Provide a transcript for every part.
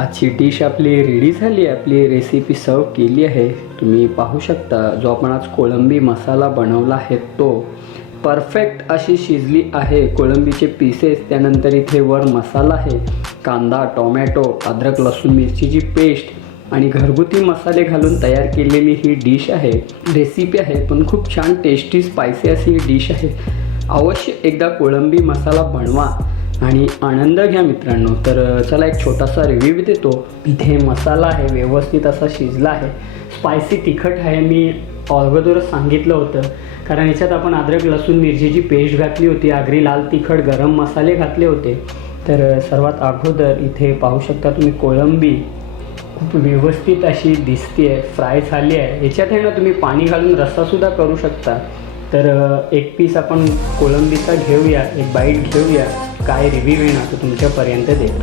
आजची डिश आपली रेडी झाली आहे। आपली रेसिपी सर्व केली आहे। तुम्ही पाहू शकता जो आपण आज कोळंबी मसाला बनवला आहे तो परफेक्ट अशी शिजली आहे। कोळंबीचे पीसेस, त्यानंतर इथे वर मसाला आहे, कांदा, टोमॅटो, अद्रक, लसूण, मिरचीची पेस्ट आणि घरगुती मसाले घालून तयार केलेली ही डिश आहे, रेसिपी आहे। पण खूप छान टेस्टी स्पायसी अशी ही डिश आहे। अवश्य एकदा कोळंबी मसाला बनवा आणि आनंद घ्या मित्रांनो। तर चला एक छोटासा रिव्ह्यू देतो। इथे मसाला आहे, व्यवस्थित असा शिजला आहे, स्पायसी तिखट आहे। मी अगोदरच सांगितलं होतं कारण याच्यात आपण अद्रक, लसूण, मिरचीची पेस्ट घातली होती, आगरी लाल तिखट, गरम मसाले घातले होते। तर सर्वात अगोदर इथे पाहू शकता तुम्ही कोळंबी खूप व्यवस्थित अशी दिसते, फ्राय झाली आहे। याच्यात आहे ना तुम्ही पाणी घालून रस्सासुद्धा करू शकता। तर एक पीस आपण कोळंबीचा घेऊया, एक बाईट घेऊया, काय रिव्ह्यू आहे ना तो तुमच्यापर्यंत देतो।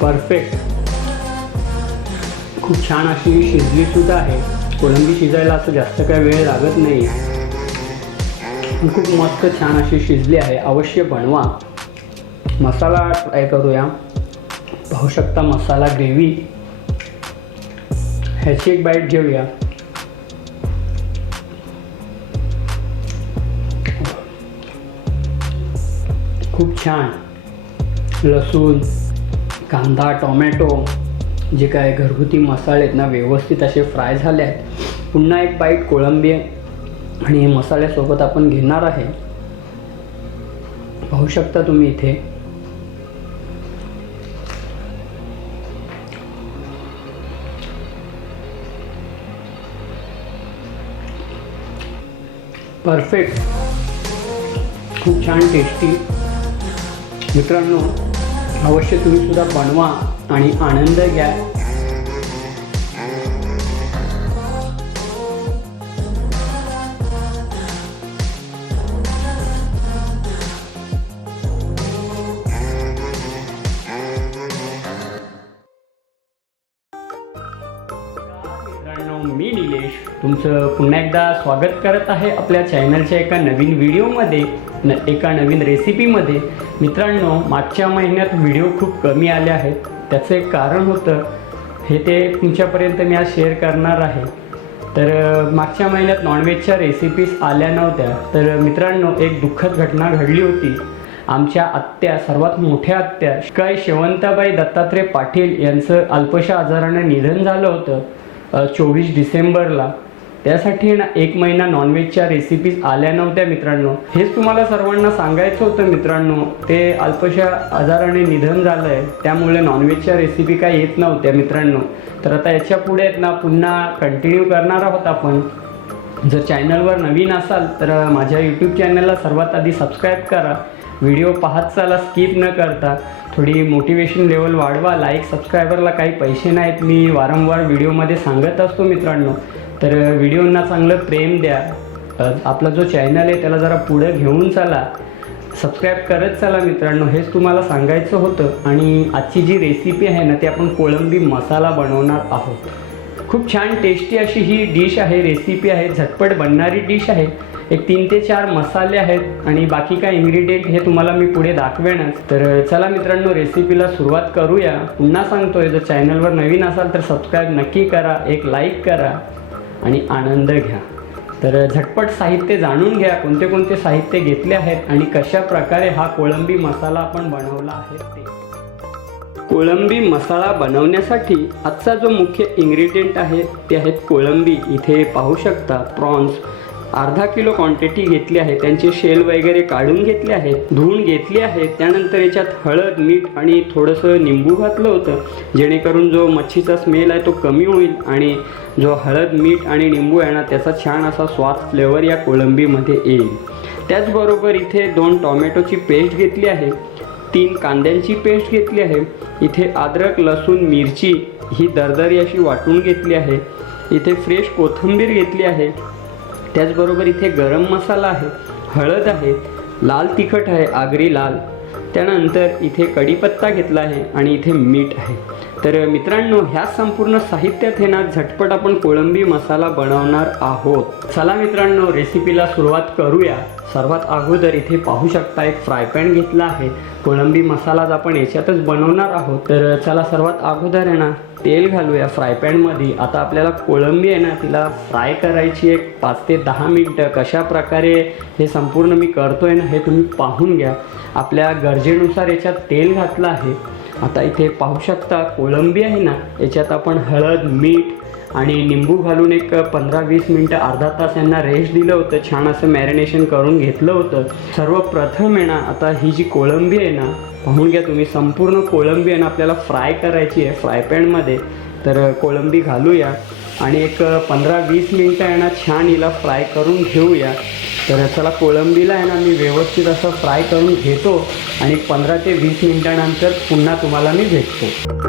परफेक्ट, खूप छान अशी शिजली सुद्धा आहे। कोळंबी शिजायला असं जास्त काही वेळ लागत नाही, खूप मस्त छान अशी शिजली आहे। अवश्य बनवा। मसाला ट्राय करूया। पाहू शकता मसाला ग्रेव्ही, ह्याची एक बाईट घेऊया। खूप छान लसूण, कांदा, टोमॅटो, जे काय घरगुती मसाले आहेत ना व्यवस्थित असे फ्राय झाले आहेत। पुन्हा एक बाईट कोळंबी आणि मसाल्यासोबत आपण घेणार आहे। पाहू शकता तुम्ही इथे परफेक्ट, खूप छान टेस्टी। मित्रांनो अवश्य तुम्ही सुद्धा बनवा आणि आनंद घ्या। मी निलेश तुमचं पुन्हा एकदा स्वागत करत आहे आपल्या चॅनलच्या एका नवीन व्हिडिओमध्ये, एका नवीन रेसिपीमध्ये। मित्रांनो मागच्या महिन्यात व्हिडिओ खूप कमी आले आहेत, त्याचं एक कारण होतं, हे ते तुमच्यापर्यंत मी आज शेअर करणार आहे। तर मागच्या महिन्यात नॉनव्हेजच्या रेसिपीज आल्या नव्हत्या। तर मित्रांनो एक दुःखद घटना घडली होती। आमच्या आत्या, सर्वात मोठ्या आत्या काय शेवंताबाई दत्तात्रय पाटील यांचं अल्पशा आजाराने निधन झालं होतं 24 डिसेंबरला। त्यासाठी ना एक महिना नॉनव्हेजच्या रेसिपीज आल्या नव्हत्या मित्रांनो। हेच तुम्हाला सर्वांना सांगायचं होतं मित्रांनो, ते अल्पशा आजाराने निधन झालं आहे, त्यामुळे नॉनव्हेजच्या रेसिपी काय येत नव्हत्या मित्रांनो। तर आता याच्या पुढे ना पुन्हा कंटिन्यू करणार आहोत आपण। जर चॅनलवर नवीन असाल तर माझ्या यूट्यूब चॅनलला सर्वात आधी सबस्क्राईब करा, व्हिडिओ पाहत चला स्किप न करता। थोडी मोटिवेशन लेवल वाढवा। लाईक सबस्क्रायबरला काही पैसे नाहीत, मी वारंवार व्हिडिओमध्ये सांगत असतो मित्रांनो। तर व्हिडिओंना चांगलं प्रेम द्या। आपला जो चॅनल आहे त्याला जरा पुढे घेऊन चला, सबस्क्राईब करत चला मित्रांनो, हेच तुम्हाला सांगायचं होतं। आणि आजची जी रेसिपी आहे ना ती आपण कोळंबी मसाला बनवणार आहोत। खूप छान टेस्टी अशी ही डिश आहे, रेसिपी आहे, झटपट बनणारी डिश आहे। एक 3 ते 4 मसाले आहेत आणि बाकी काय इन्ग्रेडियंट हे तुम्हाला मी पुढे दाखवेनच। तर चला मित्रांनो रेसिपीला सुरुवात करूया। पुन्हा सांगतोय जर चॅनलवर नवीन असाल तर सबस्क्राईब नक्की करा, एक लाईक करा आणि आनंद घ्या। तर झटपट साहित्य जाणून घ्या, कोणते कोणते साहित्य घेतले आहेत आणि कशा प्रकारे हा कोळंबी मसाला आपण बनवला आहे ते। कोळंबी मसाला बनवण्यासाठी आजचा जो मुख्य इन्ग्रेडियंट आहे ते आहेत कोळंबी। इथे पाहू शकता प्रॉन्स अर्धा किलो क्वांटिटी घेतली आहे, त्यांचे शेल वगैरे काढून घेतले आहेत, धुवून घेतले आहेत। त्यानंतर याच्यात हळद, मीठ आणि थोडंसं निंबू घातलं होतं, जेणेकरून जो मच्छीचा स्मेल आहे तो कमी होईल आणि जो हळद, मीठ आणि निंबू आहे ना त्याचा छान असा स्वाद, फ्लेवर या कोळंबीमध्ये येईल। त्याचबरोबर इथे 2 टोमॅटोची पेस्ट घेतली आहे, 3 कांद्यांची पेस्ट घेतली आहे, इथे अद्रक, लसूण, मिरची ही दरदरी अशी वाटून घेतली आहे, इथे फ्रेश कोथिंबीर घेतली आहे। त्याचबरोबर इथे गरम मसाला आहे, हळद आहे, लाल तिखट आहे, आगरी लाल, त्यानंतर इथे कढीपत्ता घेतला आहे आणि इथे मीठ आहे। तर मित्रांनो, ह्या संपूर्ण साहित्यात हे ना झटपट आपण कोळंबी मसाला बनवणार आहोत. चला मित्रांनो, रेसिपीला सुरुवात करूया. सर्वात अगोदर इथे पाहू शकता एक फ्राय पॅन घेतला आहे. कोळंबी मसाला आपण याच्यातच बनवणार आहोत. तर चला सर्वात अगोदर आहे ना तेल घालूया फ्राय पॅनमध्ये. आता आपल्याला कोळंबी आहे ना तिला फ्राय करायची एक 5 ते 10 मिनटं. कशा प्रकारे हे संपूर्ण मी करतोय ना हे तुम्ही पाहून घ्या. आपल्या गरजेनुसार याच्यात तेल घातलं आहे. आता इथे पाहू शकता कोळंबी आहे ना, याच्यात आपण हळद, मीठ आणि निंबू घालून एक 15-20 मिनटं, अर्धा तास यांना रेस्ट दिलं होतं. छान असं मॅरिनेशन करून घेतलं होतं. सर्वप्रथम आहे ना आता ही जी कोळंबी आहे ना, पाहून घ्या तुम्ही, संपूर्ण कोळंबी आहे ना आपल्याला फ्राय करायची आहे फ्राय पॅनमध्ये. तर कोळंबी घालूया आणि एक 15-20 मिनटं आहे ना छान हिला फ्राय करून घेऊया. तर चला कोळंबीला आहे ना मी व्यवस्थित असं फ्राय करून घेतो आणि 15 ते 20 मिनटानंतर पुन्हा तुम्हाला मी भेटतो.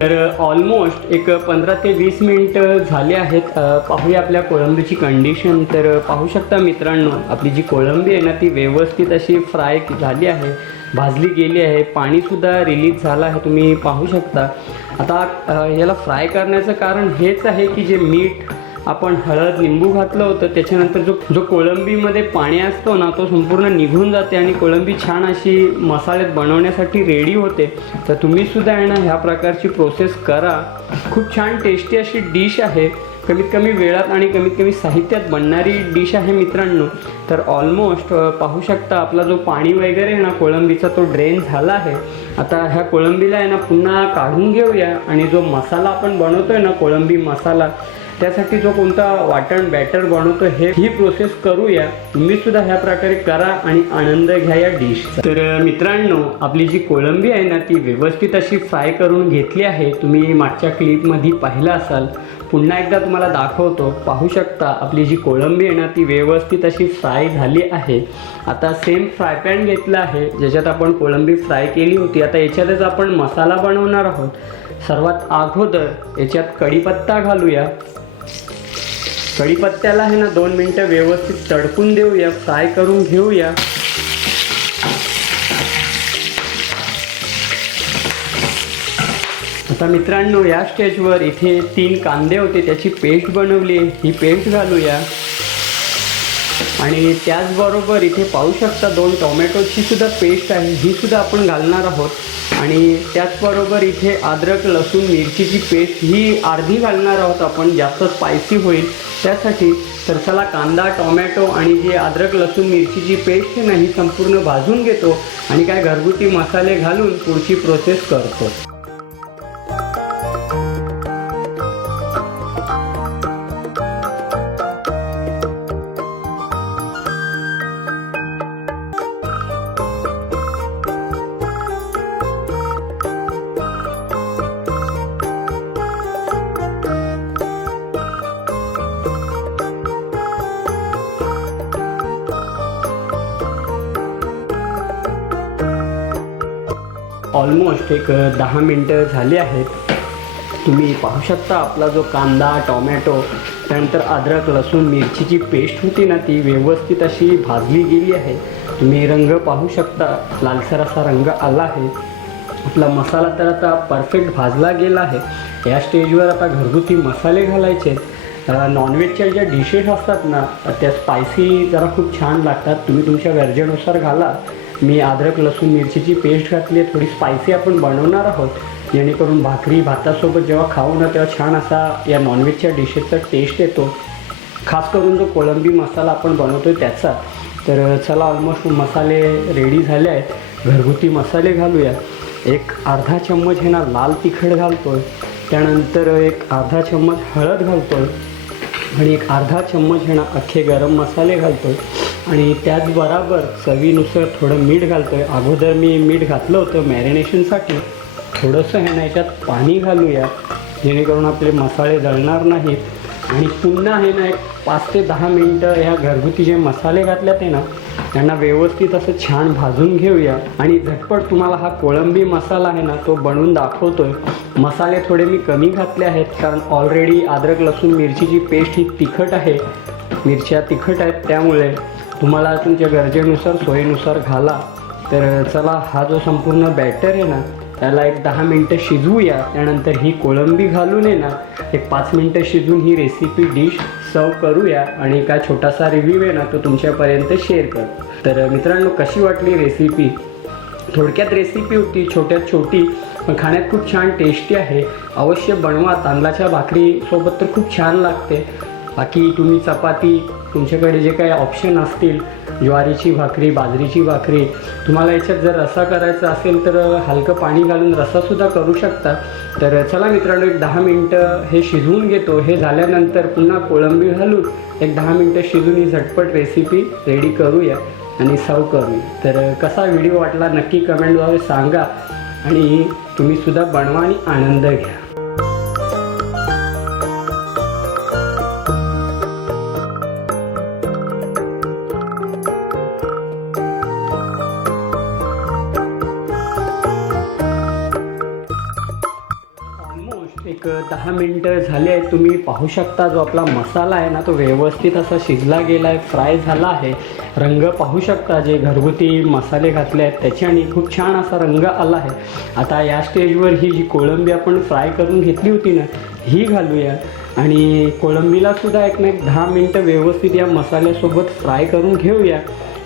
तर ऑलमोस्ट एक 15 ते 20 मिनिट झाले आहेत. पाहूया आपल्या कोळंबीची कंडिशन. तर पाहू शकता मित्रांनो, आपली जी कोळंबी आहे ना ती व्यवस्थित अशी फ्राय झाली आहे, भाजली गेली आहे. पाणीसुद्धा रिलीज झालं आहे, तुम्ही पाहू शकता. आता याला फ्राय करण्याचं कारण हेच आहे की जे मीठ आपण, हळद, निंबू घातलं होतं त्याच्यानंतर जो कोळंबीमध्ये पाणी असतो ना तो संपूर्ण निघून जाते आणि कोळंबी छान अशी मसाल्यात बनवण्यासाठी रेडी होते. तर तुम्हीसुद्धा आहे ना ह्या प्रकारची प्रोसेस करा. खूप छान टेस्टी अशी डिश आहे. कमीत कमी वेळात आणि कमीत कमी साहित्यात बनणारी डिश आहे मित्रांनो. तर ऑलमोस्ट पाहू शकता आपला जो पाणी वगैरे आहे ना कोळंबीचा तो ड्रेन झाला आहे. आता ह्या कोळंबीला आहे ना पुन्हा काढून घेऊया आणि जो मसाला आपण बनवतोय ना कोळंबी मसाला, त्यासाठी जो कोणता वाटण बॅटर बनवतो ही प्रोसेस करूया. तुम्हीसुद्धा ह्या प्रकारे करा आणि आनंद घ्या या डिशचा. तर मित्रांनो, आपली जी कोळंबी आहे ना ती व्यवस्थित अशी फ्राय करून घेतली आहे. तुम्ही मागच्या क्लिपमध्ये पाहिलं असाल. पुन्हा एकदा तुम्हाला दाखवतो. पाहू शकता आपली जी कोळंबी आहे ना ती व्यवस्थित अशी फ्राय झाली आहे. आता सेम फ्राय पॅन घेतला आहे ज्याच्यात आपण कोळंबी फ्राय केली होती. आता याच्यातच आपण मसाला बनवणार आहोत. सर्वात अगोदर याच्यात कढीपत्ता घालूया. कढीपत्त्याला आहे ना 2 मिनटं व्यवस्थित तडकून देऊया, फ्राय करून घेऊया. आता मित्रांनो, या स्टेजवर इथे 3 कांदे होते त्याची पेस्ट बनवली, ही पेस्ट घालूया. आणि त्याचबरोबर इथे पाहू शकता 2 टोमॅटोची सुद्धा पेस्ट आहे, ही सुद्धा आपण घालणार आहोत. आणि त्याचबरोबर इथे अद्रक, लसूण, मिरचीची पेस्ट ही अर्धी घालणार आहोत आपण, जास्त स्पायसी होईल त्यासाठी. तर चला कांदा, टोमॅटो आणि जे अद्रक, लसूण, मिरचीची पेस्ट आहे ना ही संपूर्ण भाजून घेतो आणि काय घरगुती मसाले घालून पुढची प्रोसेस करतो. ऑलमोस्ट एक 10 मिनटं झाली आहेत. तुम्ही पाहू शकता आपला जो कांदा, टोमॅटो, त्यानंतर अद्रक, लसूण, मिरचीची पेस्ट होती ना ती व्यवस्थित अशी भाजली गेली आहे. तुम्ही रंग पाहू शकता, लालसर असा रंग आला आहे. आपला मसाला तर आता परफेक्ट भाजला गेला आहे. या स्टेजवर आता घरगुती मसाले घालायचे. नॉनव्हेजच्या ज्या डिशेस असतात ना त्या स्पायसी जरा खूप छान लागतात. तुम्ही तुमच्या गरजेनुसार घाला. मी अद्रक, लसूण, मिरचीची पेस्ट घातली आहे. थोडी स्पायसी आपण बनवणार आहोत जेणेकरून भाकरी भातासोबत जेव्हा खाऊ ना तेव्हा छान असा या नॉनव्हेजच्या डिशेसचा टेस्ट येतो. खास करून जो कोळंबी मसाला आपण बनवतो आहे त्याचा. तर चला ऑलमोस्ट मसाले रेडी झाले आहेत. घरगुती मसाले घालूया. एक अर्धा चम्मच हे ना लाल तिखट घालतो आहे. त्यानंतर एक अर्धा चम्मच हळद घालतो आहे आणि एक अर्धा चम्मच हे ना अख्खे गरम मसाले घालतो आहे. आणि त्याचबरोबर चवीनुसार थोडं मीठ घालतो आहे. अगोदर मी मीठ घातलं होतं मॅरिनेशनसाठी. थोडंसं हे ना याच्यात पाणी घालूया जेणेकरून आपले मसाले जळणार नाहीत. आणि पुन्हा हे ना एक 5 ते 10 मिनटं ह्या घरगुती जे मसाले घातले ते ना त्यांना व्यवस्थित असं छान भाजून घेऊया आणि झटपट तुम्हाला हा कोळंबी मसाला आहे ना तो बनवून दाखवतोय. मसाले थोडे मी कमी घातले आहेत, कारण ऑलरेडी अद्रक लसूण मिरचीची पेस्ट ही तिखट आहे, मिरच्या तिखट आहेत, त्यामुळे तुम्हाला तुमच्या गरजेनुसार सोयीनुसार घाला. तर चला, हा जो संपूर्ण बॅटर आहे ना त्याला एक 10 मिनटं शिजवूया. त्यानंतर ही कोळंबी घालून आहे ना एक 5 मिनटं शिजवून ही रेसिपी डिश सर्व करूया आणि काय छोटासा रिव्ह्यू आहे ना तो तुमच्यापर्यंत शेअर कर. तर मित्रांनो, कशी वाटली रेसिपी? थोडक्यात रेसिपी होती, छोट्यात छोटी, पण खाण्यात खूप छान टेस्टी आहे. अवश्य बनवा. तांदळाच्या भाकरीसोबत तर खूप छान लागते. बाकी तुम्ही चपाती, तुमच्याकडे जे काही ऑप्शन असतील, ज्वारीची भाकरी, बाजरीची भाकरी, तुम्हाला याच्यात जर रस्सा करायचा असेल तर हलकं पाणी घालून रस्सासुद्धा करू शकता. तर चला मित्रांनो, एक 10 मिनटं हे शिजवून घेतो. हे झाल्यानंतर पुन्हा कोळंबी घालून एक 10 मिनटं शिजवून ही झटपट रेसिपी रेडी करूया आणि सर्व करूया. तर कसा व्हिडिओ वाटला नक्की कमेंटद्वारे सांगा आणि तुम्हीसुद्धा बनवा आणि आनंद घ्या. एक 10 मिनटं झाले आहेत. तुम्ही पाहू शकता जो आपला मसाला आहे ना तो व्यवस्थित असा शिजला गेला आहे, फ्राय झाला आहे. रंग पाहू शकता, जे घरगुती मसाले घातले आहेत त्याच्याने खूप छान असा रंग आला आहे. आता या स्टेजवर ही जी कोळंबी आपण फ्राय करून घेतली होती ना ही घालूया आणि कोळंबीलासुद्धा एक 10 मिनटं व्यवस्थित या मसाल्यासोबत फ्राय करून घेऊया.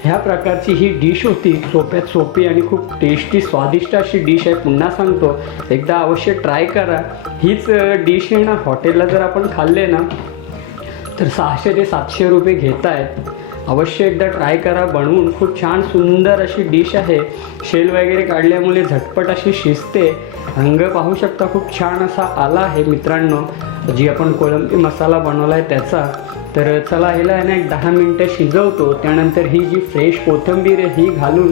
ह्या प्रकारची ही डिश होती, सोप्यात सोपी आणि खूप टेस्टी स्वादिष्ट अशी डिश आहे. पुन्हा सांगतो, एकदा अवश्य ट्राय करा. हीच डिश आहे ना हॉटेलला जर आपण खाल्ले ना तर 600 ते 700 रुपये घेत आहेत. अवश्य एकदा ट्राय करा बनवून. खूप छान सुंदर अशी डिश आहे. शेल वगैरे काढल्यामुळे झटपट अशी शिजते. रंग पाहू शकता खूप छान असा आला आहे मित्रांनो, जी आपण कोळंबी मसाला बनवला आहे त्याचा. तर चला, ह्याला आहे ना एक 10 मिनटं शिजवतो. त्यानंतर ही जी फ्रेश कोथिंबीर आहे ही घालून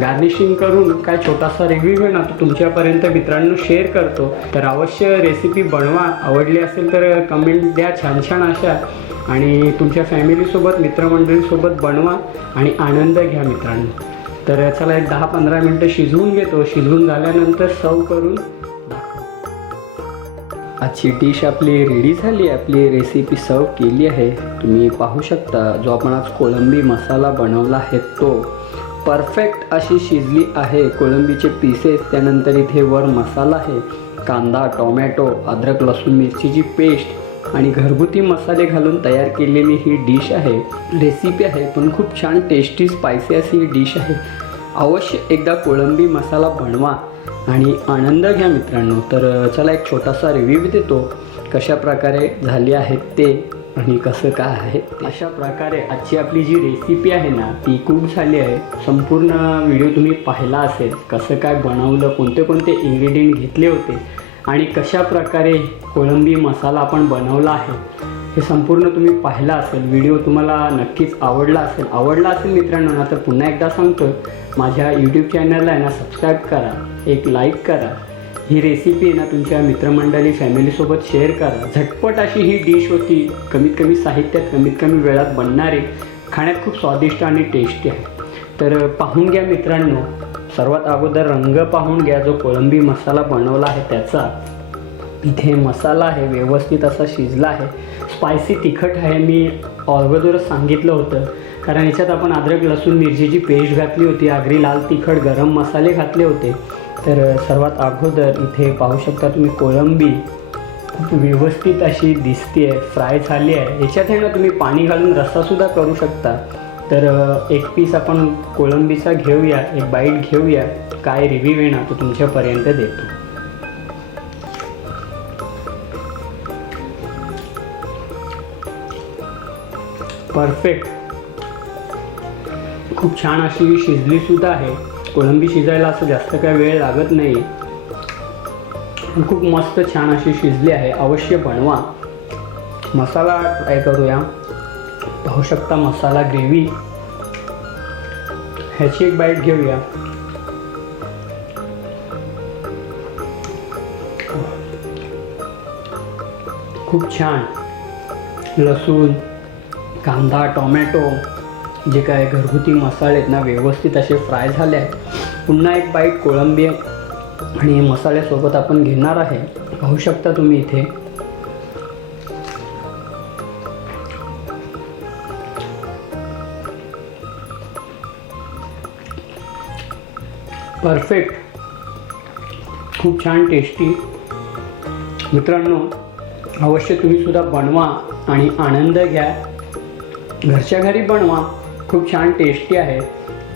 गार्निशिंग करून काय छोटासा रिव्ह्यू आहे ना तो तुमच्यापर्यंत मित्रांनो शेअर करतो. तर अवश्य रेसिपी बनवा. आवडली असेल तर कमेंट द्या छान छान अशा आणि तुमच्या फॅमिलीसोबत, मित्रमंडळीसोबत बनवा आणि आनंद घ्या मित्रांनो. तर चला, एक 10-15 मिनटं शिजवून घेतो. शिजवून झाल्यानंतर सर्व करून आजची डिश आपली रेडी झाली आहे. आपली रेसिपी सर्व केली आहे. तुम्ही पाहू शकता जो आपण आज कोळंबी मसाला बनवला आहे तो परफेक्ट अशी शिजली आहे. कोळंबीचे पीसेस, त्यानंतर इथे वर मसाला आहे, कांदा, टोमॅटो, अद्रक लसूण मिरचीची पेस्ट आणि घरगुती मसाले घालून तयार केलेली ही डिश आहे, रेसिपी आहे. पण खूप छान टेस्टी स्पायसी अशी ही डिश आहे. अवश्य एकदा कोळंबी मसाला बनवा आणि आनंद घ्या मित्रांनो. तर चला, एक छोटासा रिव्ह्यू देतो कशा प्रकारे झाली आहे ते आणि कसं काय आहे. अशा प्रकारे आजची आपली जी रेसिपी आहे ना ती कुक झाली आहे. संपूर्ण व्हिडिओ तुम्ही पाहिला असेल, कसं काय बनवलं, कोणते कोणते इन्ग्रेडियंट घेतले होते आणि कशा प्रकारे कोळंबी मसाला आपण बनवला आहे हे संपूर्ण तुम्ही पाहिला असेल. व्हिडिओ तुम्हाला नक्कीच आवडला असेल मित्रांनो ना. तर पुन्हा एकदा सांगतो, माझ्या यूट्यूब चॅनलला आहे ना सबस्क्राईब करा, एक लाईक करा. ही रेसिपी आहे ना तुमच्या मित्रमंडळी, फॅमिलीसोबत शेअर करा. झटपट अशी ही डिश होती, कमीत कमी साहित्यात, कमीत कमी वेळात बनणारी, खाण्यात खूप स्वादिष्ट आणि टेस्टी आहे. तर पाहून घ्या मित्रांनो. सर्वात अगोदर रंग पाहून घ्या जो कोळंबी मसाला बनवला आहे त्याचा. इथे मसाला आहे व्यवस्थित असा शिजला आहे. स्पायसी तिखट आहे, मी अगोदरच सांगितलं होतं, कारण याच्यात आपण अद्रक लसूण मिरचीची पेस्ट घातली होती, आगरी लाल तिखट, गरम मसाले घातले होते. तर सर्वात अगोदर इथे पाहू शकता तुम्ही कोळंबी खूप व्यवस्थित अशी दिसते आहे, फ्राय झाली आहे. याच्यात आहे ना तुम्ही पाणी घालून रस्सासुद्धा करू शकता. तर एक पीस आपण कोळंबीचा घेऊया, एक बाईट घेऊया. काय रिव्ह्यू आहे ना तो तुमच्यापर्यंत देतो. परफेक्ट, खूप छान अशी शिजलीसुद्धा आहे. कोळंबी शिजायला असं जास्त काय वेळ लागत नाही. खूप मस्त छान अशी शिजली आहे. अवश्य बनवा. मसाला ट्राय करूया. पाहू शकता मसाला ग्रेव्ही, ह्याची एक बाईट घेऊया. खूप छान. लसूण, कांदा, टोमॅटो, जे काय घरगुती मसाले आहेत ना व्यवस्थित असे फ्राय झाले आहेत. पुन्हा एक बाईट कोळंबी आणि मसाल्यासोबत आपण घेणार आहे. पाहू शकता तुम्ही इथे. परफेक्ट, खूप छान टेस्टी. मित्रांनो, अवश्य तुम्ही सुद्धा बनवा आणि आनंद घ्या. घरच्या घरी बनवा, खूप छान टेस्टी आहे.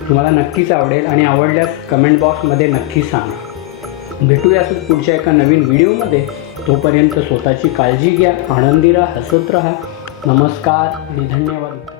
तुम्हाला नक्कीच आवडेल आणि आवडल्यास कमेंट बॉक्समध्ये नक्की सांगा. भेटूया असंच पुढच्या एका नवीन व्हिडिओमध्ये. तोपर्यंत स्वतःची काळजी घ्या, आनंदी राहा, हसत राहा. नमस्कार आणि धन्यवाद.